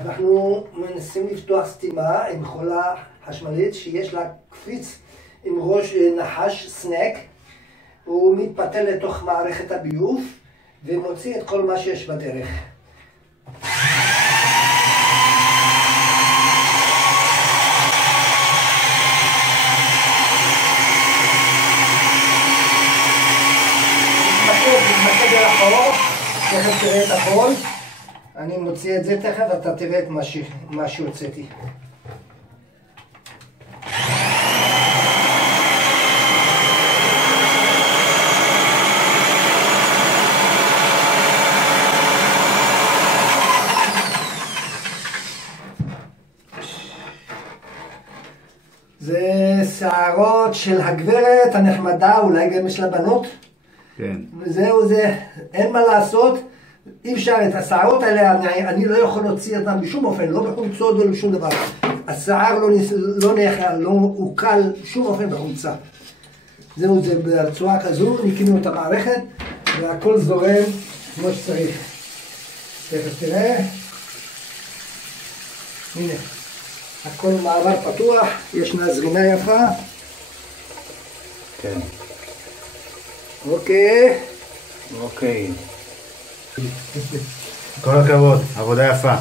אנחנו מנסים לפתוח סתימה עם מכולה חשמלית שיש לה קפיץ עם ראש נחש, סנק. הוא מתפתל לתוך מערכת הביוב ומוציא את כל מה שיש בדרך. נתמקד על החור, תכף תראה את החול. אני מוציא את זה תכף, אתה תראה את מה שהוצאתי. זה שערות של הגברת הנחמדה, אולי גם יש לה בנות. כן. וזהו זה, אין מה לעשות, אי אפשר את השערות האלה, אני לא יכול להוציא אותם בשום אופן, לא בחולצות ולא בשום דבר. השער לא נאכל, לא עוקל שום אופן בחולצה. זהו זה, בצורה כזו, ניקינו את המערכת, והכל זורם כמו שצריך. תכף תראה. הנה, הכל מעבר פתוח, ישנה זרימה יפה. כן. אוקיי. אוקיי. כל הכבוד, עבודה יפה.